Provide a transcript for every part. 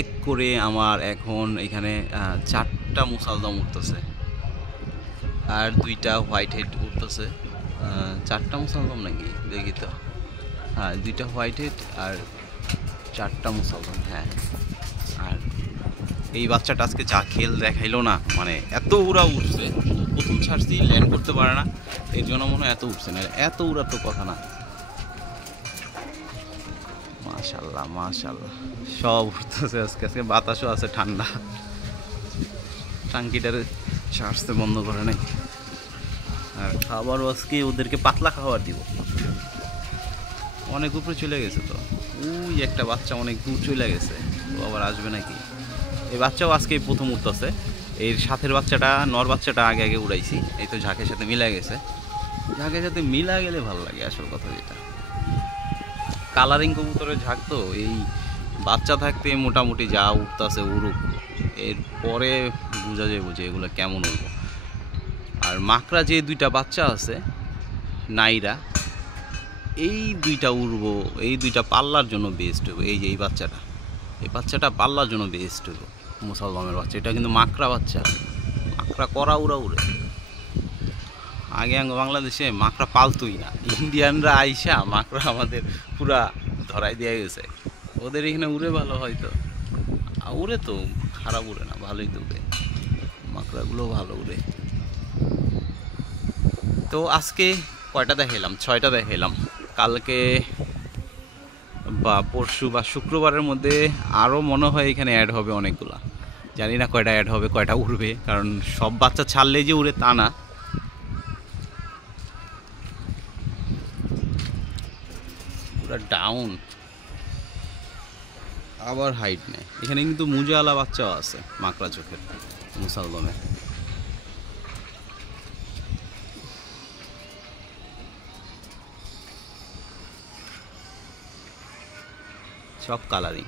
এক করে আমার এখন এখানে 4টা মুসালদম উঠতেছে আর 2টা হোয়াইট হেড উঠতেছে। 4টা মুসালদম নাকি দেখি তো, হ্যাঁ 2টা হোয়াইট হেড আর 4টা মুসালদম। হ্যাঁ, আর এই বাচ্চাটা আজকে যা খেল দেখাইলো না, মানে এত উড়া উঠছে, প্রথম ছাড়ছি ল্যান্ড করতে পারে না, এর জন্য মনে হয় এত উঠছে না, এত উড়ার তো কথা না। মাশাল্লাহ মাশাল্লাহ, সব উঠতেছে আজকে, আজকে বাতাসও আছে ঠান্ডা, টাঙ্কিটারে ছাড়তে বন্ধ করে নাই। আর খাবারও আজকে ওদেরকে পাতলা খাবার দিব, অনেক উপরে চলে গেছে তো, ওই একটা বাচ্চা অনেক দূর চলে গেছে, ও আবার আসবে নাকি। এই বাচ্চাও আজকে প্রথম উঠতেছে, এর সাথের বাচ্চাটা নর বাচ্চাটা আগে আগে উড়াইছি, এই তো ঝাঁকের সাথে মিলা গেছে, ঝাঁকের সাথে মিলা গেলে ভালো লাগে আসল কথা যেটা। কালারিং কবুতরের ঝাঁক তো, এই বাচ্চা থাকতে মোটামুটি যা উঠতেছে উড়ুক, এরপরে বোঝা যায় বুঝে এগুলো কেমন উঠবো। আর মাকড়া যে 2টা বাচ্চা আছে নাইরা, এই 2টা উড়বো, এই 2টা পাল্লার জন্য বেস্ট হবে। এই যে এই বাচ্চাটা পাল্লার জন্য বেস্ট হবে, মুসলমানের বাচ্চা, এটা কিন্তু মাকড়া বাচ্চা, মাকড়া করা উড়া উড়ে। আগে বাংলাদেশে মাকড়া পালতোই না, ইন্ডিয়ানরা আইসা মাকড়া আমাদের পুরা ধরাই দিয়ে গেছে। ওদের এখানে উড়ে ভালো হয়তো, উড়ে তো খারাপ উড়ে না, ভালোই তো উড়ে, মাকড়াগুলো ভালো উড়ে। তো আজকে কয়টা দেখাইলাম, 6টা দেখাইলাম, কালকে বা পরশু বা শুক্রবারের মধ্যে আরও মনে হয় এখানে অ্যাড হবে অনেকগুলা, জানি না কয়টা অ্যাড হবে, কয়টা উড়বে, কারণ সব বাচ্চা ছাড়লেই যে উড়ে তা না। পুরা ডাউন, আবার হাইট নেই। এখানে কিন্তু মুজাওয়ালা বাচ্চাও আছে, মাকড়া চোখের মুসালদমের। সব কালারিং।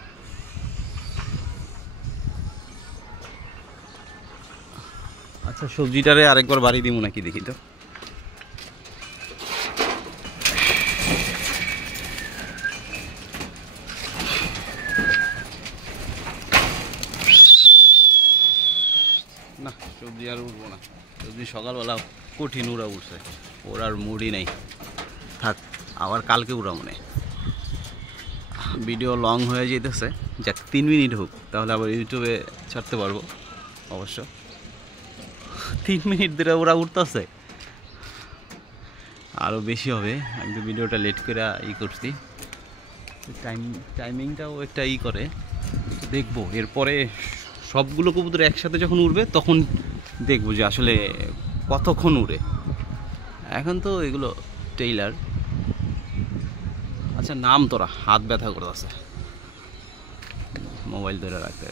আচ্ছা, সবজিটারে আরেকবার বাড়ি দিব নাকি দেখি তো। না, সবজি আর উঠবো না, সবজি সকালবেলা কঠিন উড়া উঠছে, ওর আর মুডই নেই, থাক আবার কালকে উড়া মনে। ভিডিও লং হয়ে যেতেছে, যাক 3 মিনিট হোক, তাহলে আবার ইউটিউবে ছাড়তে পারবো অবশ্য। 3 মিনিট ধরে ওরা উঠতেছে, আরও বেশি হবে, আমি তো ভিডিওটা লেট করে করছি, টাইমিংটাও একটা করে দেখবো। এরপরে সবগুলো কবুতর একসাথে যখন উড়বে তখন দেখবো যে আসলে কতক্ষণ উড়ে। এখন তো এগুলো টেইলার। আচ্ছা নাম তোরা, হাত ব্যথা করতেছে মোবাইল ধরে রাখতে।